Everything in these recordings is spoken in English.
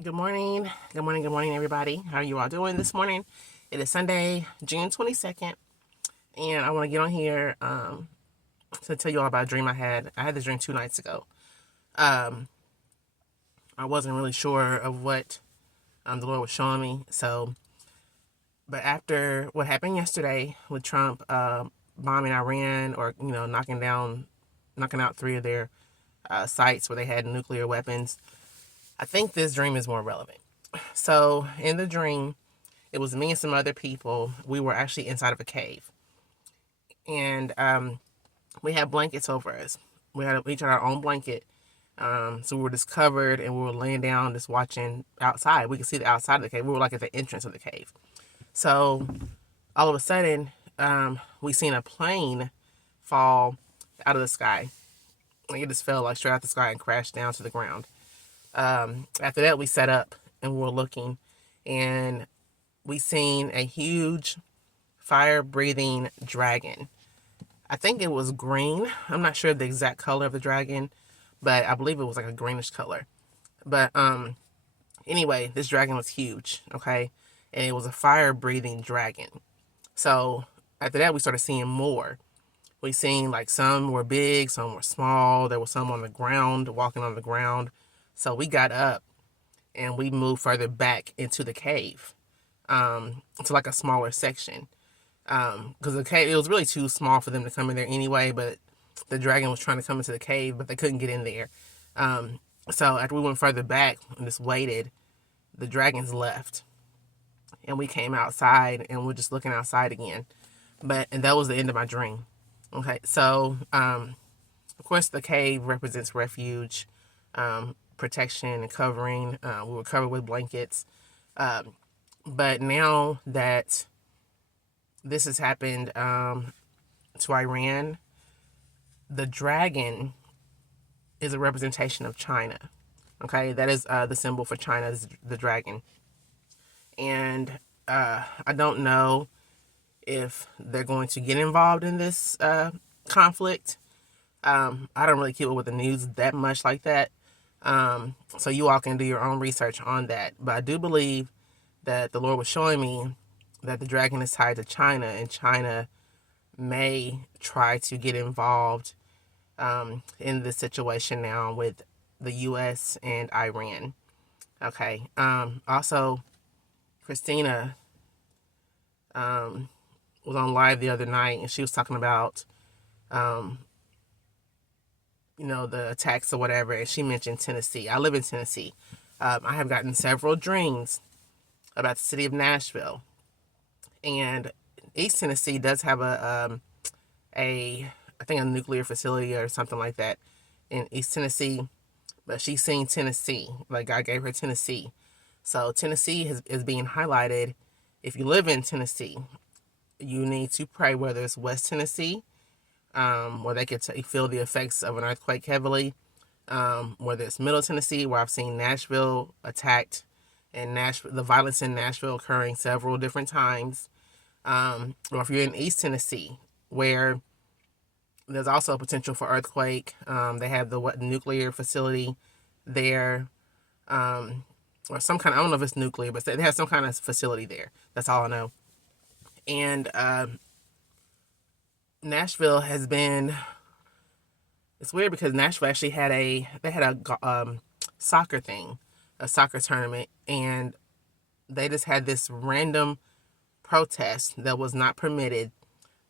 Good morning. Good morning. Good morning, everybody. How are you all doing this morning? It is Sunday, June 22nd, and I want to get on here to tell you all about a dream I had. I had this dream 2 nights ago. Um, I wasn't really sure of what the Lord was showing me. But after what happened yesterday with Trump bombing Iran, or knocking out three of their sites where they had nuclear weapons, I think this dream is more relevant. So in the dream, it was me and some other people. We were actually inside of a cave, and we had blankets over us. We each had our own blanket. So we were just covered, and we were laying down, just watching outside. We could see the outside of the cave. We were like at the entrance of the cave. So all of a sudden, we seen a plane fall out of the sky. Like it just fell like straight out the sky and crashed down to the ground. After that, we sat up and we were looking, and we seen a huge fire-breathing dragon. I think it was green. I'm not sure the exact color of the dragon, but I believe it was like a greenish color. But anyway, this dragon was huge, okay? And it was a fire-breathing dragon. So after that, we started seeing more. We seen like some were big, some were small. There was some on the ground, walking on the ground. So we got up and we moved further back into the cave, to like a smaller section. Because the cave, it was really too small for them to come in there anyway, but the dragon was trying to come into the cave, but they couldn't get in there. So after we went further back and just waited, the dragons left. And we came outside and we're just looking outside again. And that was the end of my dream. Okay, so of course the cave represents refuge, protection and covering. We were covered with blankets. But now that this has happened to Iran, the dragon is a representation of China. Okay, that is the symbol for China, is the dragon. And I don't know if they're going to get involved in this conflict. I don't really keep up with the news that much like that. So you all can do your own research on that. But I do believe that the Lord was showing me that the dragon is tied to China, and China may try to get involved in this situation now with the U.S. and Iran. Okay. Also, Christina was on live the other night, and she was talking about the attacks or whatever, and she mentioned Tennessee. I live in Tennessee. I have gotten several dreams about the city of Nashville, and East Tennessee does have I think a nuclear facility or something like that in East Tennessee, but she's seen Tennessee, like God gave her Tennessee. So Tennessee is being highlighted. If you live in Tennessee, you need to pray, whether it's West Tennessee, where they could feel the effects of an earthquake heavily, whether it's Middle Tennessee, where I've seen Nashville attacked, and the violence in Nashville occurring several different times, or if you're in East Tennessee, where there's also a potential for earthquake. They have the nuclear facility there, or some kind of, I don't know if it's nuclear, but they have some kind of facility there. That's all I know. And Nashville has been, it's weird because Nashville actually had a soccer thing, a soccer tournament, and they just had this random protest that was not permitted,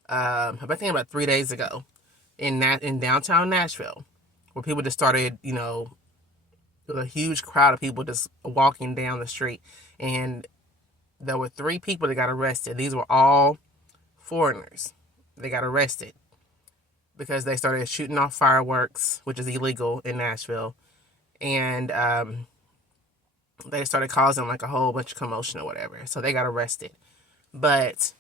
I think about 3 days ago in downtown Nashville, where people just started, with a huge crowd of people just walking down the street. And there were 3 people that got arrested. These were all foreigners. They got arrested because they started shooting off fireworks, which is illegal in Nashville. And they started causing like a whole bunch of commotion or whatever. So they got arrested. But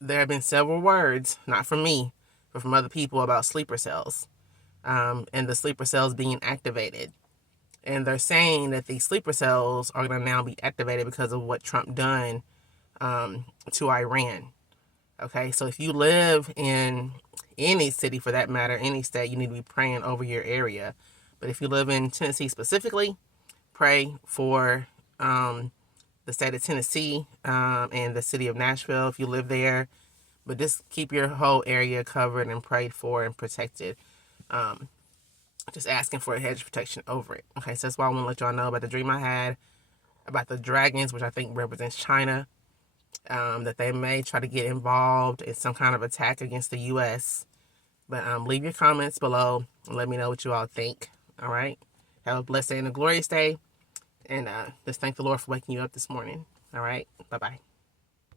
there have been several words, not from me, but from other people, about sleeper cells, and the sleeper cells being activated. And they're saying that these sleeper cells are going to now be activated because of what Trump done to Iran. Okay, so if you live in any city, for that matter, any state, you need to be praying over your area. But if you live in Tennessee specifically, pray for the state of Tennessee and the city of Nashville if you live there. But just keep your whole area covered and prayed for and protected. Just asking for a hedge of protection over it. Okay, so that's why I want to let y'all know about the dream I had about the dragons, which I think represents China, that they may try to get involved in some kind of attack against the U.S. But leave your comments below and let me know what you all think. All right? Have a blessed day and a glorious day. And just thank the Lord for waking you up this morning. All right? Bye-bye.